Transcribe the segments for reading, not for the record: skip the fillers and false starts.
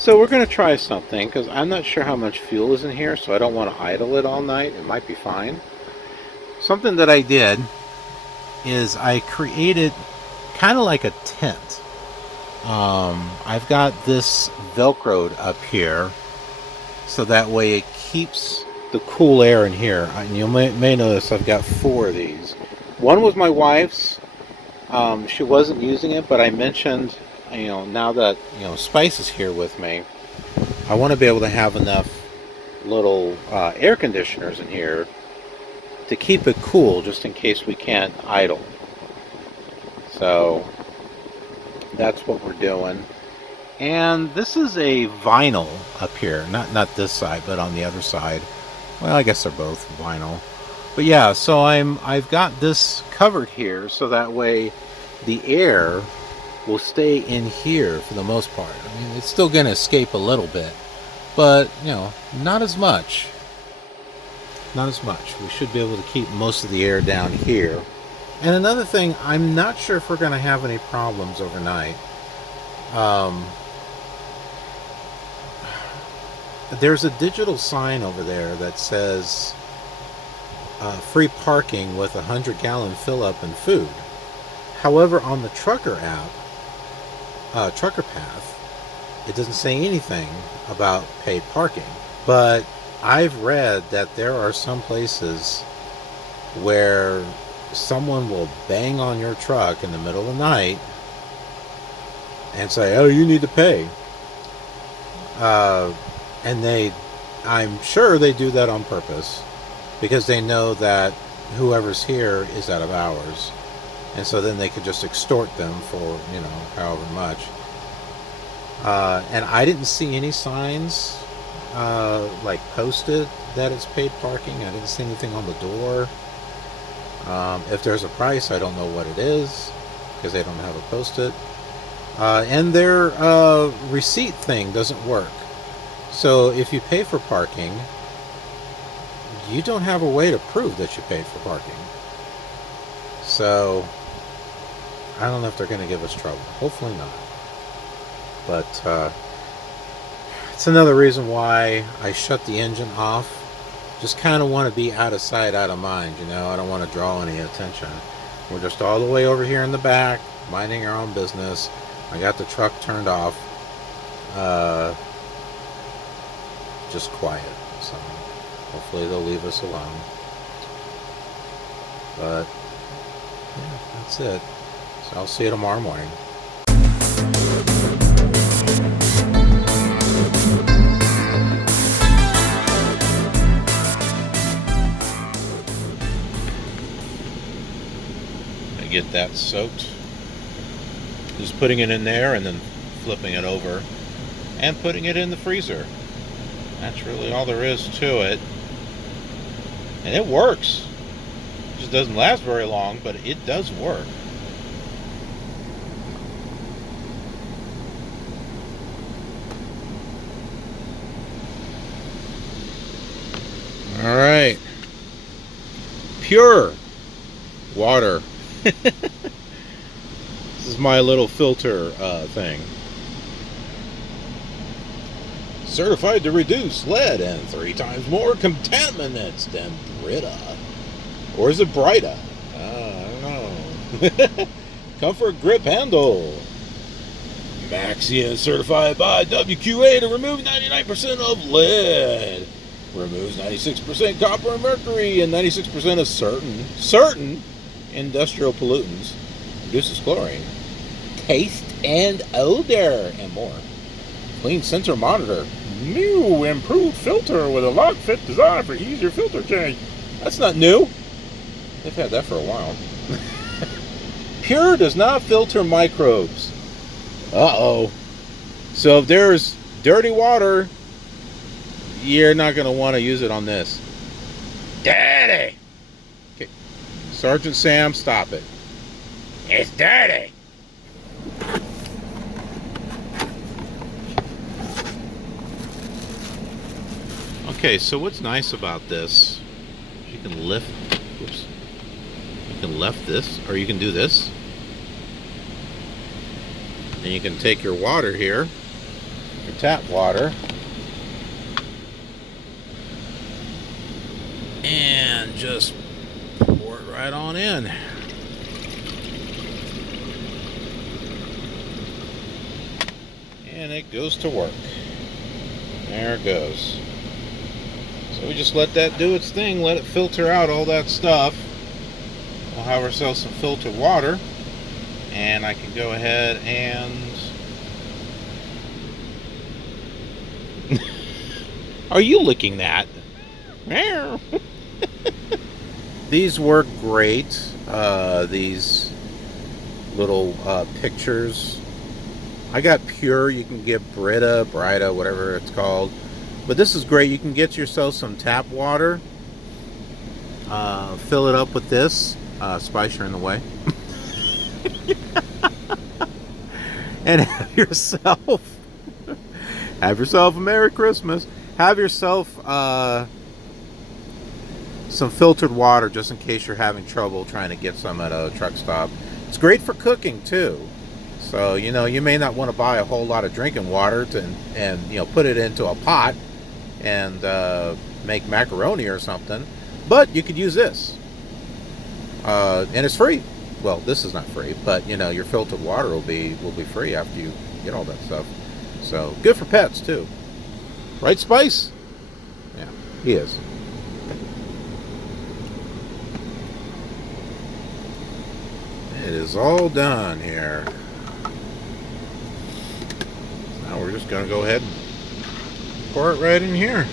So we're going to try something because I'm not sure how much fuel is in here, so I don't want to idle it all night. It might be fine. Something that I did is I created kind of like a tent. I've got this Velcroed up here so that way it keeps the cool air in here. And you may notice I've got 4 of these. One was my wife's. She wasn't using it, but I mentioned, now that, Spice is here with me, I want to be able to have enough little air conditioners in here to keep it cool just in case we can't idle. So that's what we're doing. And this is a vinyl up here, not this side, but on the other side. Well, I guess they're both vinyl. But yeah, so I've got this covered here so that way the air will stay in here for the most part. I mean, it's still going to escape a little bit, but not as much. Not as much. We should be able to keep most of the air down here. And another thing, I'm not sure if we're going to have any problems overnight. There's a digital sign over there that says free parking with a 100-gallon fill-up and food. However, on the Trucker app, Trucker Path, it doesn't say anything about paid parking. But I've read that there are some places where someone will bang on your truck in the middle of the night and say, "Oh, you need to pay." And I'm sure they do that on purpose because they know that whoever's here is out of hours. And so then they could just extort them for, however much. And I didn't see any signs like posted that it's paid parking. I didn't see anything on the door. If there's a price, I don't know what it is because they don't have it posted. And their receipt thing doesn't work. So if you pay for parking, you don't have a way to prove that you paid for parking. So I don't know if they're going to give us trouble. Hopefully not. But it's another reason why I shut the engine off. Just kind of want to be out of sight, out of mind. I don't want to draw any attention. We're just all the way over here in the back, minding our own business. I got the truck turned off. Just quiet. So hopefully they'll leave us alone. But yeah, that's it. So I'll see you tomorrow morning. I get that soaked. Just putting it in there and then flipping it over and putting it in the freezer. That's really all there is to it. And it works. It just doesn't last very long, but it does work. All right. Pure water. This is my little filter thing. Certified to reduce lead and 3 times more contaminants than Brita. Or is it Brita? I don't know. Comfort grip handle. Maxian certified by WQA to remove 99% of lead. Removes 96% copper and mercury and 96% of certain industrial pollutants. Reduces chlorine, taste and odor, and more. Clean sensor monitor. New improved filter with a lock fit design for easier filter change. That's not new. They've had that for a while. Pure does not filter microbes. Uh-oh. So if there's dirty water, you're not going to want to use it on this. Daddy! Okay. Sergeant Sam, stop it. It's dirty. Okay, so what's nice about this, you can lift, whoops, you can lift this, or you can do this, and you can take your water here, your tap water. And just pour it right on in. And it goes to work. There it goes. So we just let that do its thing, let it filter out all that stuff. We'll have ourselves some filtered water, and I can go ahead and are you licking that? These work great. These little pictures. I got Pure. You can get Brita, whatever it's called. But this is great. You can get yourself some tap water. Fill it up with this. Spice, you're in the way. And have yourself a Merry Christmas. Have yourself some filtered water just in case you're having trouble trying to get some at a truck stop. It's great for cooking too. So, you know, you may not want to buy a whole lot of drinking water and you know, put it into a pot and make macaroni or something, but you could use this. And it's free. Well, this is not free, but you know, your filtered water will be free after you get all that stuff. So good for pets too. Right, Spice? Yeah, he is. It is all done here. Now we're just going to go ahead and pour it right in here.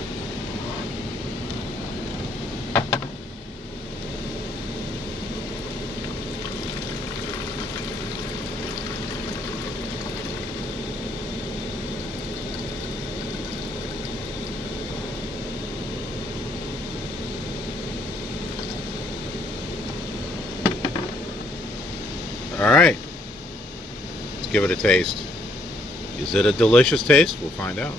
Alright, let's give it a taste. Is it a delicious taste? We'll find out.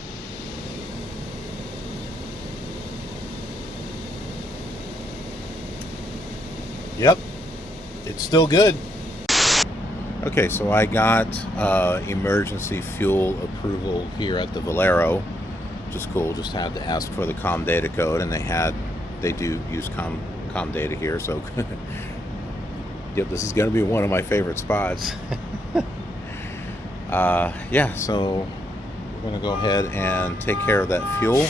Yep, it's still good. Okay, so I got emergency fuel approval here at the Valero, which is cool. Just had to ask for the COM data code, and they do use COM data here, so yep, this is going to be one of my favorite spots. Yeah, so we're going to go ahead and take care of that fuel.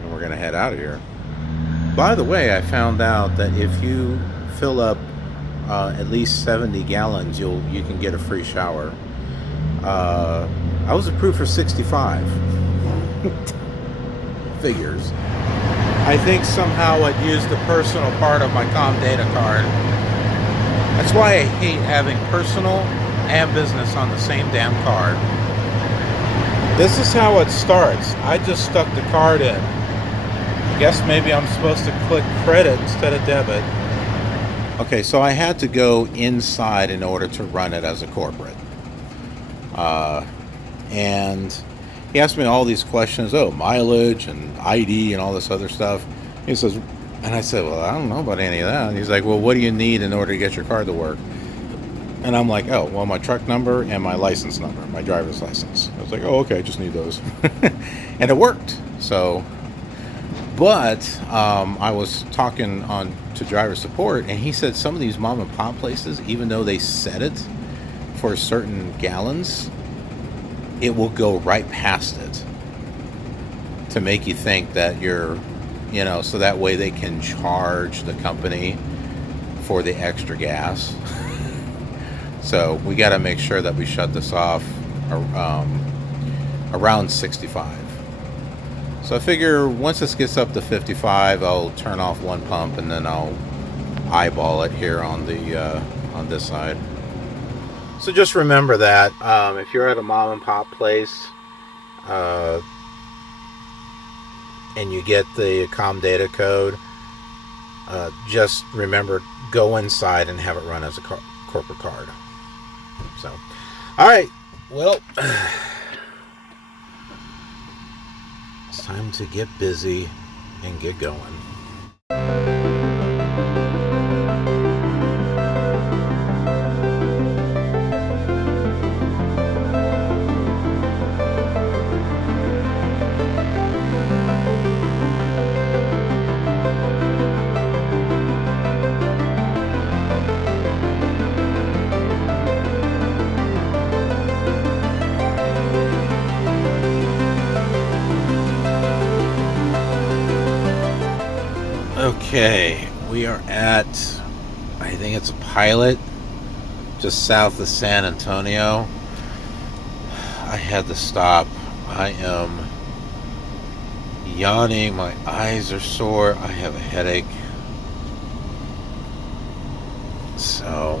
And we're going to head out of here. By the way, I found out that if you fill up at least 70 gallons, you can get a free shower. I was approved for 65. Figures. I think somehow I'd used the personal part of my COM data card. That's why I hate having personal and business on the same damn card. This is how it starts. I just stuck the card in. I guess maybe I'm supposed to click credit instead of debit. Okay, so I had to go inside in order to run it as a corporate. And he asked me all these questions, mileage and ID and all this other stuff. He says, and I said, well, I don't know about any of that. And he's like, well, what do you need in order to get your card to work? And I'm like, oh, well, my truck number and my license number, my driver's license. I was like, oh, okay, I just need those. And it worked. So, but I was talking to driver support, and he said some of these mom and pop places, even though they set it for certain gallons, it will go right past it to make you think that you're, you know, so that way they can charge the company for the extra gas. So we got to make sure that we shut this off around 65. So I figure once this gets up to 55, I'll turn off one pump and then I'll eyeball it here on this side. So just remember that if you're at a mom and pop place and you get the COM data code, just remember, go inside and have it run as a corporate card. So, all right, well, it's time to get busy and get going. Okay, we are at, I think it's a Pilot, just south of San Antonio. I had to stop. I am yawning, my eyes are sore, I have a headache. So,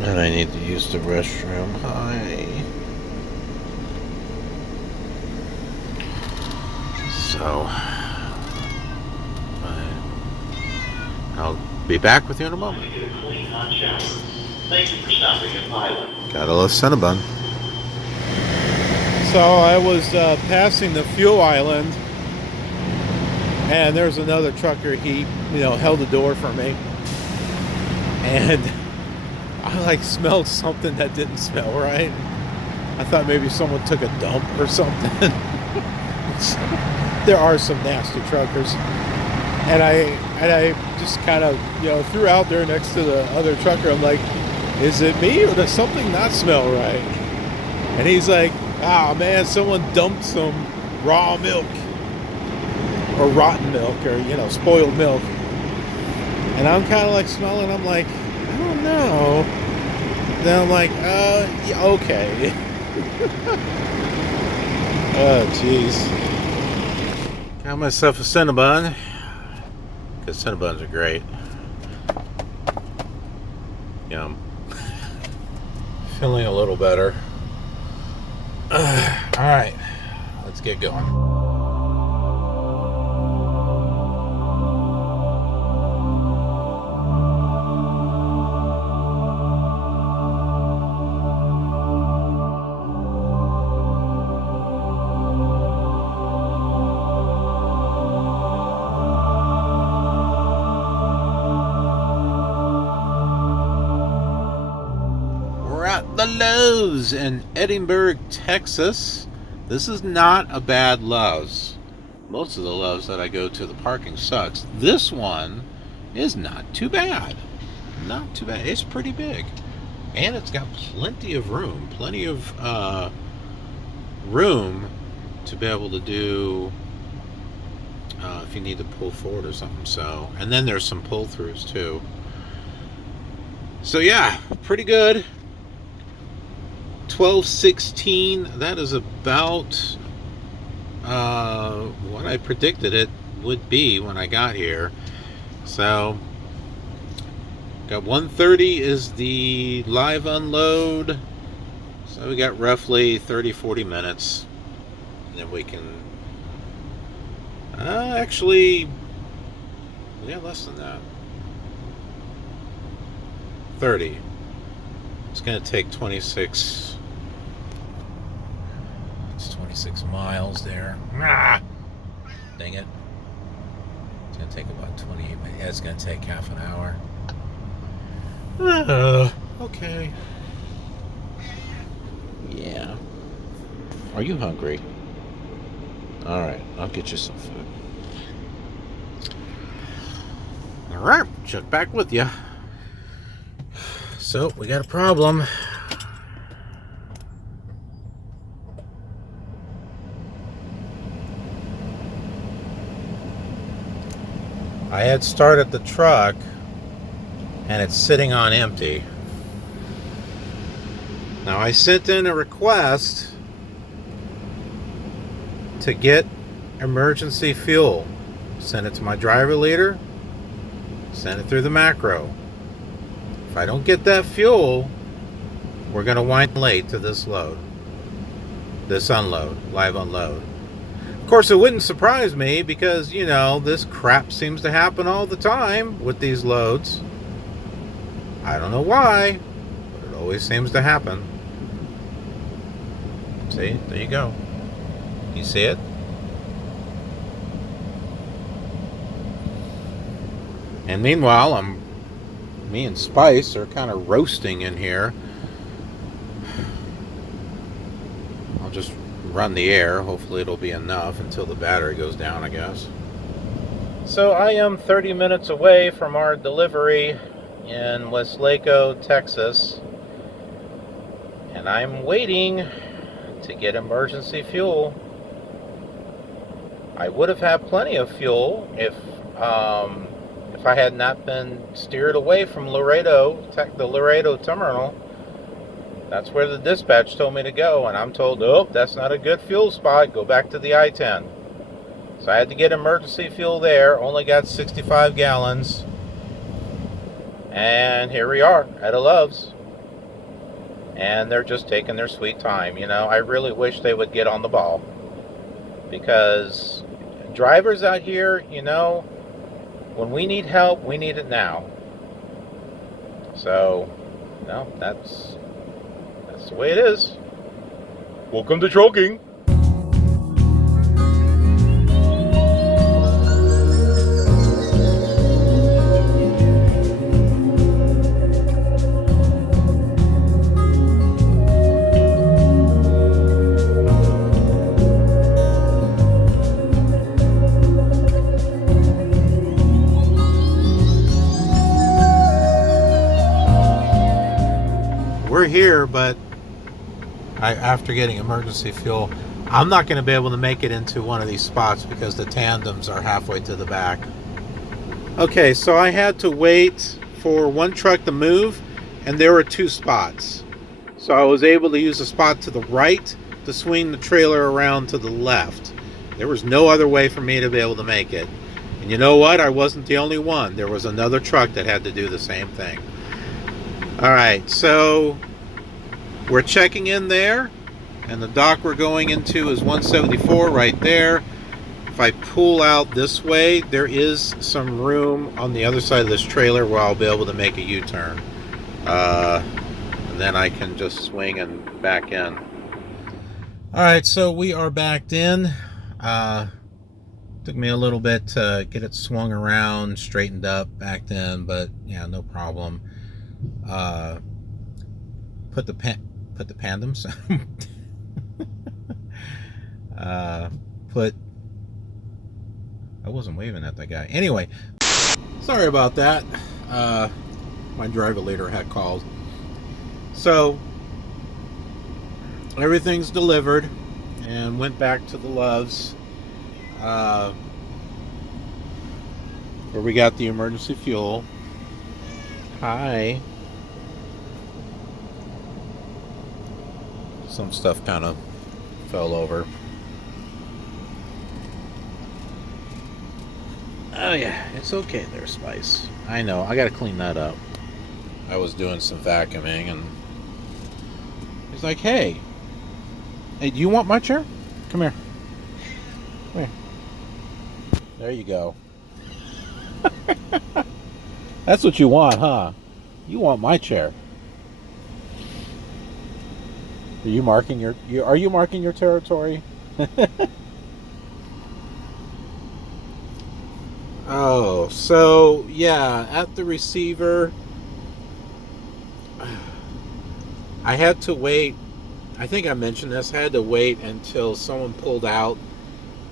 and I need to use the restroom. Hi. So, I'll be back with you in a moment. Thank you for stopping at Pilot. Gotta love Cinnabon. So I was passing the fuel island, and there's another trucker. He, held the door for me, and I smelled something that didn't smell right. I thought maybe someone took a dump or something. There are some nasty truckers, and I just kind of threw out there next to the other trucker. I'm like, is it me or does something not smell right? And he's like, ah, man, someone dumped some raw milk or rotten milk or spoiled milk. And I'm kind of smelling. I'm like, I don't know. Then I'm like, yeah, okay. Oh, jeez. Got myself a Cinnabon, because Cinnabons are great. Yum. Feeling a little better. Alright, let's get going. The Lowe's in Edinburgh, Texas. This is not a bad Lowe's. Most of the Lowe's that I go to, the parking sucks. This one is not too bad. Not too bad. It's pretty big. And it's got plenty of room. Plenty of room to be able to do if you need to pull forward or something. So, and then there's some pull-throughs too. So yeah, pretty good. 1216, that is about what I predicted it would be when I got here. So got 130 is the live unload, so we got roughly 30-40 minutes, and then we can actually, yeah, less than that, 30. It's going to take 26 miles there. Dang it. It's going to take about 28 minutes. Yeah, it's going to take half an hour. Okay. Yeah. Are you hungry? Alright, I'll get you some food. Alright, check back with you. So, we got a problem. I had started the truck and it's sitting on empty. Now I sent in a request to get emergency fuel. Sent it to my driver leader, sent it through the macro. If I don't get that fuel, we're going to wind late to this load. This unload, live unload. Of course, it wouldn't surprise me because, this crap seems to happen all the time with these loads. I don't know why, but it always seems to happen. See, there you go. You see it? And meanwhile, me and Spice are kind of roasting in here. I'll just run the air. Hopefully it'll be enough until the battery goes down, I guess. So I am 30 minutes away from our delivery in Weslaco, Texas. And I'm waiting to get emergency fuel. I would have had plenty of fuel if if I had not been steered away from the Laredo terminal, that's where the dispatch told me to go, and I'm told, oh, that's not a good fuel spot, go back to the I-10. So I had to get emergency fuel there, only got 65 gallons, and here we are at a Love's. And they're just taking their sweet time. You know, I really wish they would get on the ball, because drivers out here, you know, when we need help, we need it now. So, no, that's the way it is. Welcome to trucking. We're here, but after getting emergency fuel, I'm not going to be able to make it into one of these spots because the tandems are halfway to the back. Okay, so I had to wait for one truck to move, and there were 2 spots. So I was able to use a spot to the right to swing the trailer around to the left. There was no other way for me to be able to make it. And you know what? I wasn't the only one. There was another truck that had to do the same thing. Alright, so we're checking in there, and the dock we're going into is 174 right there. If I pull out this way, there is some room on the other side of this trailer where I'll be able to make a U-turn. And then I can just swing and back in. Alright, so we are backed in. Took me a little bit to get it swung around, straightened up, backed in, but yeah, no problem. Put the tandems. I wasn't waving at that guy. Anyway, sorry about that. My driver leader had called. So everything's delivered and went back to the Love's, where we got the emergency fuel. Hi. Some stuff kind of fell over. Oh yeah, it's okay there, Spice. I know, I gotta clean that up. I was doing some vacuuming and he's like, hey, do you want my chair? Come here. Come here. There you go. That's what you want, huh? You want my chair. Are you marking your territory? Oh, so yeah, at the receiver, I had to wait. I think I mentioned this. I had to wait until someone pulled out,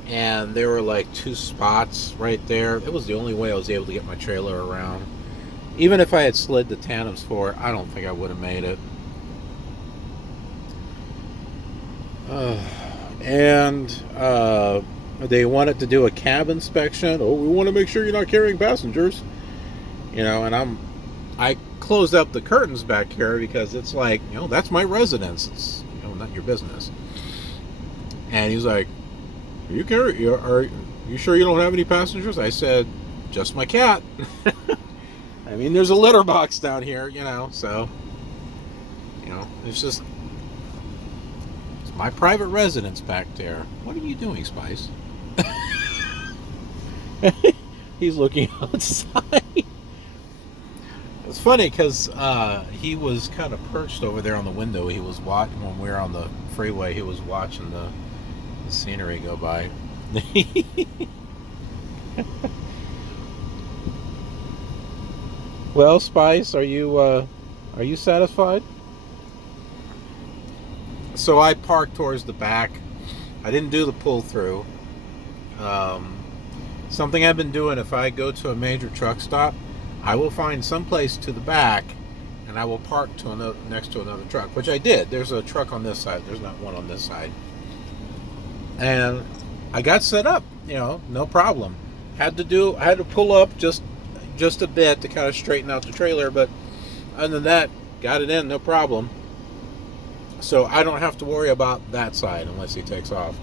and there were like 2 spots right there. It was the only way I was able to get my trailer around. Even if I had slid the tandems for it, I don't think I would have made it. They wanted to do a cab inspection. Oh, we want to make sure you're not carrying passengers. You know, and I closed up the curtains back here because it's like, you know, that's my residence. It's, you know, not your business. And he's like, are you sure you don't have any passengers? I said, just my cat. I mean, there's a litter box down here, you know, so, you know, it's my private residence back there. What are you doing, Spice? He's looking outside. It's funny because he was kind of perched over there on the window. He was watching when we were on the freeway. He was watching the scenery go by. Well, Spice, are you satisfied? So I parked towards the back. I didn't do the pull through. Something I've been doing, if I go to a major truck stop, I will find some place to the back and I will park next to another truck, which I did. There's a truck on this side. There's not one on this side. And I got set up, you know, no problem. I had to pull up just just a bit to kind of straighten out the trailer, but other than that, got it in, no problem. So I don't have to worry about that side unless he takes off.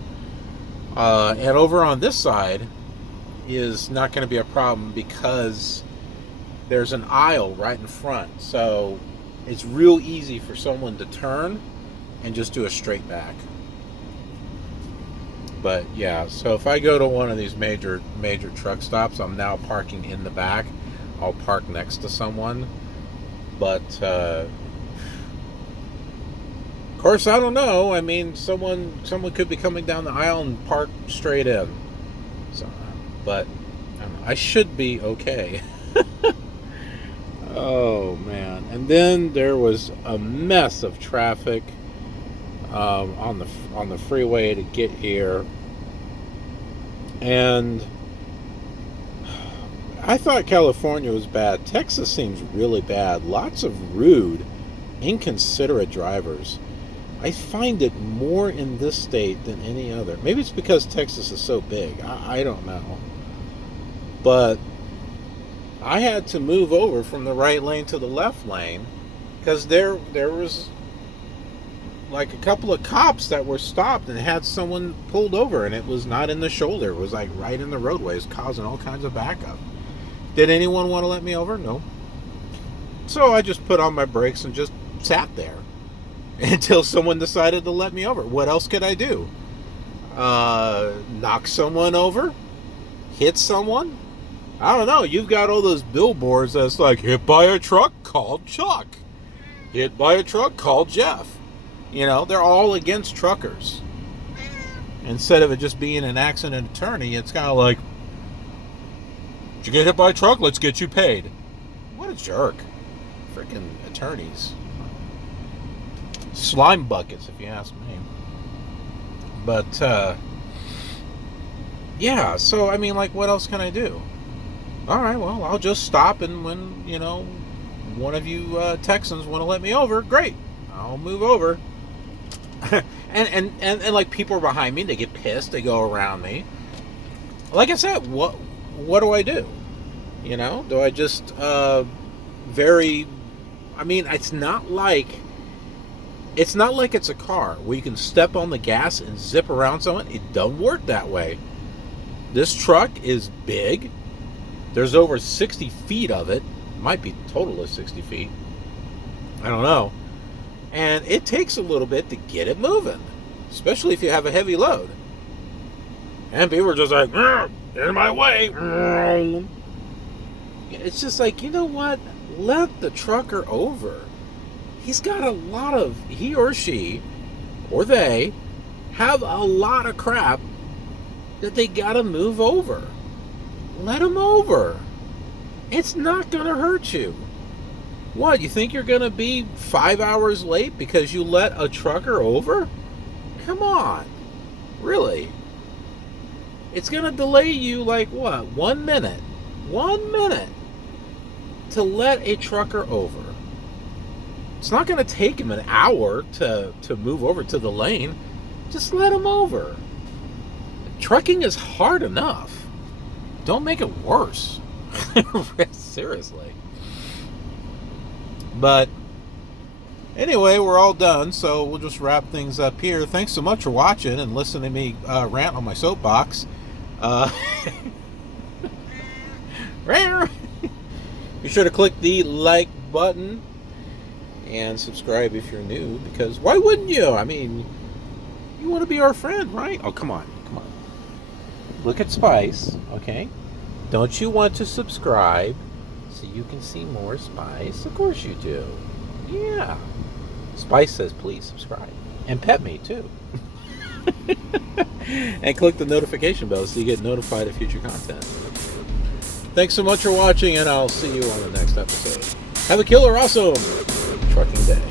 And over on this side is not going to be a problem because there's an aisle right in front. So it's real easy for someone to turn and just do a straight back. But yeah, so if I go to one of these major truck stops, I'm now parking in the back. I'll park next to someone. But of course, I don't know. I mean, someone could be coming down the aisle and park straight in. So, but I don't know. I should be okay. Oh man! And then there was a mess of traffic on the freeway to get here, and I thought California was bad. Texas seems really bad. Lots of rude, inconsiderate drivers. I find it more in this state than any other. Maybe it's because Texas is so big. I don't know. But I had to move over from the right lane to the left lane because there was like a couple of cops that were stopped and had someone pulled over, and it was not in the shoulder. It was like right in the roadway. It was causing all kinds of backup. Did anyone want to let me over? No. So I just put on my brakes and just sat there until someone decided to let me over. What else could I do? Knock someone over? Hit someone? I don't know. You've got all those billboards that's like, hit by a truck, call Chuck. Hit by a truck, call Jeff. You know, they're all against truckers. Instead of it just being an accident attorney, it's kind of like, did you get hit by a truck? Let's get you paid. What a jerk. Freaking attorneys. Slime buckets, if you ask me. But, yeah, so, I mean, like, what else can I do? All right, well, I'll just stop, and when, you know, one of you Texans want to let me over, great. I'll move over. and like, people are behind me, they get pissed, they go around me. Like I said, what do I do? You know, do I just, I mean, it's not like it's a car where you can step on the gas and zip around someone. It don't work that way. This truck is big. There's over 60 feet of it. Might be total of 60 feet. I don't know. And it takes a little bit to get it moving, especially if you have a heavy load. And people are just like, in my way. It's just like, you know what? Let the trucker over. He's got he or she, or they, have a lot of crap that they gotta move over. Let them over. It's not gonna hurt you. What, you think you're gonna be 5 hours late because you let a trucker over? Come on. Really? It's gonna delay you like what? 1 minute. 1 minute to let a trucker over. It's not going to take him an hour to move over to the lane. Just let him over. Trucking is hard enough. Don't make it worse. Seriously. But anyway, we're all done, so we'll just wrap things up here. Thanks so much for watching and listening to me rant on my soapbox. Be sure to click the like button and subscribe if you're new, because why wouldn't you? I mean, you want to be our friend, right? Oh, come on. Look at Spice, okay? Don't you want to subscribe so you can see more Spice? Of course you do. Yeah. Spice says please subscribe. And pet me, too. And click the notification bell so you get notified of future content. Thanks so much for watching, and I'll see you on the next episode. Have a killer awesome trucking day.